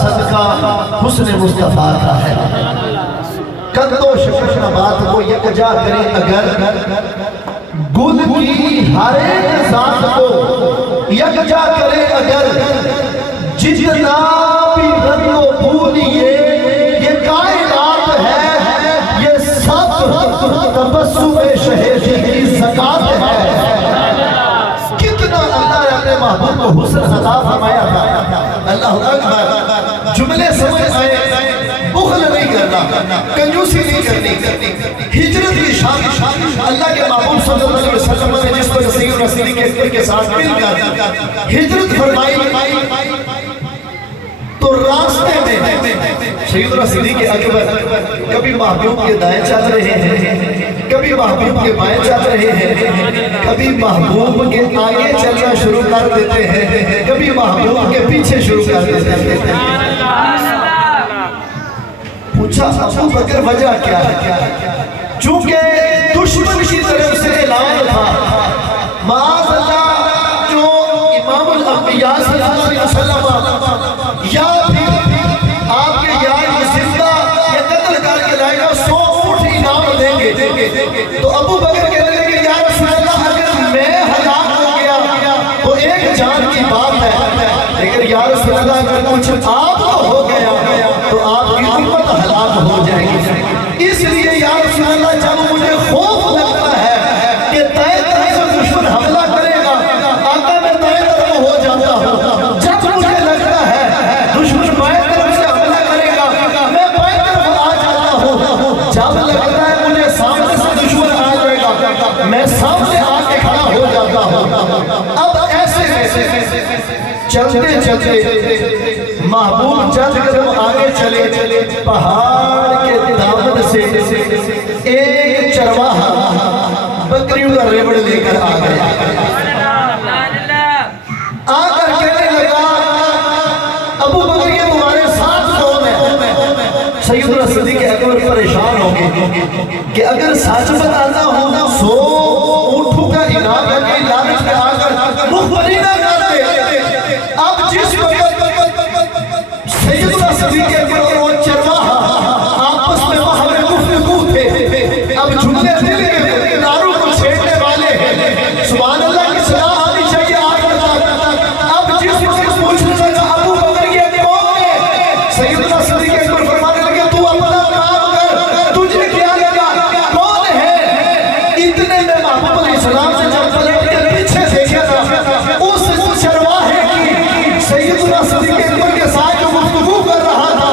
صدقہ حسن مصطفیٰ کا ہے۔ کندو شکر نبات کو یکجا کرے اگر، گل کی ہر ایک ذات کو یکجا کرے اگر، جتنا بھی رنگ و پھول یہ کائنات ہے، یہ سب تبسم شہیدی کی زکات ہے۔ کتنا اللہ نے اپنے محبوب کو حسن عطا فرمایا تھا۔ اللہ اکبر، جملے سمجھ آئے، بخل نہیں کرنا، کنجوسی نہیں کرنی، ہجرت کی شان اللہ کے محبوب صلی اللہ علیہ وسلم نے جس پر سید رسول کے اکبر کے ساتھ مل کر ہجرت فرمائی، تو راستے میں سید رسول کے اکبر کبھی محبوب کے دائیں چل رہے ہیں، کبھی محبوب کے بائیں چل رہے ہیں، کبھی محبوب کے آگے چلنا شروع کر دیتے ہیں، کبھی محبوب کے پیچھے شروع کر دیتے ہیں۔ پوچھا ابو بکر وجہ کیا ہے؟ چونکہ دشمن کی طرف سے اعلان تھا، معاذ اللہ جو امام الانبیاء صلی اللہ علیہ وسلم یا پھر آپ کے یار زندہ یا قتل کر کے لائے گا 100 اونٹ انعام دیں گے۔ تو ابو بکر کہنے لگے یا رسول اللہ اگر میں ہلاک ہو گیا تو ایک جان کی بات ہے، لیکن یا رسول اللہ اگر کچھ آپ کو ہو گیا تو آپ کی امت ہلاک ہو جائے گی۔ اس لیے یا رسول اللہ جب مجھے خوف لگتا ہے کہ دائیں طرف سے دشمن حملہ کرے گا، آقا میں دائیں طرف ہو جاتا ہوں۔ جب مجھے لگتا ہے دشمن بائیں طرف سے حملہ کرے گا، میں بائیں طرف آ جاتا ہوں۔ جب لگتا ہے مجھے سامنے سے دشمن آ جائے گا، میں سامنے آ کے کھڑا ہو جاتا ہوں۔ اب ایسے چلتے چلتے محبوب چند قدم آگے چلے، پہاڑ کے دامن سے ایک چرواہا بکریوں کا ریوڑ لے کر آ گیا۔ آ کر کہنے لگا ابو بکر یہ تمہارے ساتھ کون ہے؟ سیدنا صدیق اکبر پریشان ہو گئے کہ اگر سچ بتانا ہو 100 اونٹوں کا انعام ہے کہ لالچ میں آ کر مخبری نہ کرتے۔ اب جس وقت سیدنا صدیق اکبر اور وہ چرواہا آپس میں وہاں گفتگو تھے، اب جملے دل کے داروں کو چھیڑنے والے ہیں، سبحان اللہ کی صلاح آنی چاہیے آخر تک۔ اب جس وقت پوچھنے لگا ابو بکر یہ کون ہے؟ سیدنا صدیق اکبر فرمانے لگے تو اپنا کام کر، تجھے کیا لگا کون ہے؟ اتنے میں محبوب علیہ السلام سے جب پلٹ کے پیچھے دیکھا تھا، اس چرواہے کی سیدنا صدیق اکبر کے ساتھ جو گفتگو کر رہا تھا،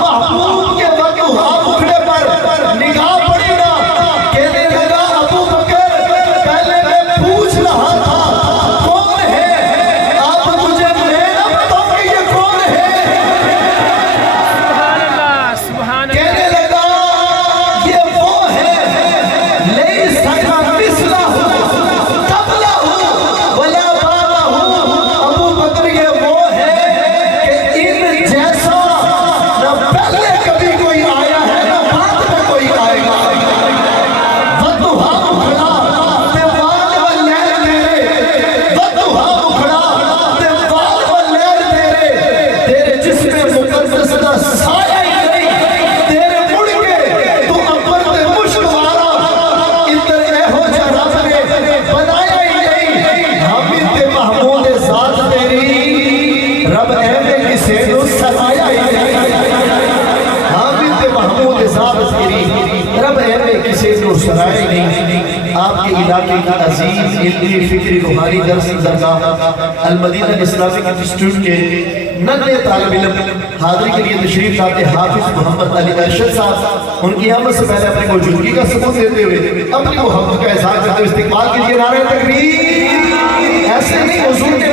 محبوب کے وقت ہاتھ اٹھنے پر نگاہ پڑی نا، کہنے لگا ابو بکر پہلے میں پوچھ رہا تھا کون ہے، اب مجھے میں نہ بتاؤں کہ یہ کون ہے۔ کہنے لگا یہ وہ ہے لیس کمثلہ قبلہ ولا بعدہ۔ ابو بکر یہ وہ ہے کہ ان جیسا نہ پہلے کبھی کوئی آیا ہے نہ بعد میں کوئی آئے گا۔ وَدُّہَا اُکھڑا تیوال واللیل تیرے، وَدُّہا اُکھڑا تیوال واللیل تیرے، تیرے جسم مقدس کا سایہ ہی نہیں، تیرے مڑ کے تو اپر تے مشکوارا، ادھر اے ہو جا رب نے بنایا ہی نہیں، حامد تے محمود ذات تیری، رب اے میں کسے نو سرایا ہی نہیں، حامد تے محمود ذات تیری، رب اے میں کسے نو سرایا ہی نہیں۔ آپ کے علاقے کا عظیم علمی فکری روحانی درس درگاہ المدینہ اسلامک انسٹیٹیوٹ کے ننھے طالب علم حاضری کے لیے تشریف لاتے حافظ محمد علی ارشد صاحب، ان کی آمد سے پہلے اپنی موجودگی کا ثبوت دیتے ہوئے اپنی محبت کا اظہار کرتے ہوئے استقبال کیجئے۔ نعرہ تکبیر! ایسے نہیں حضور کے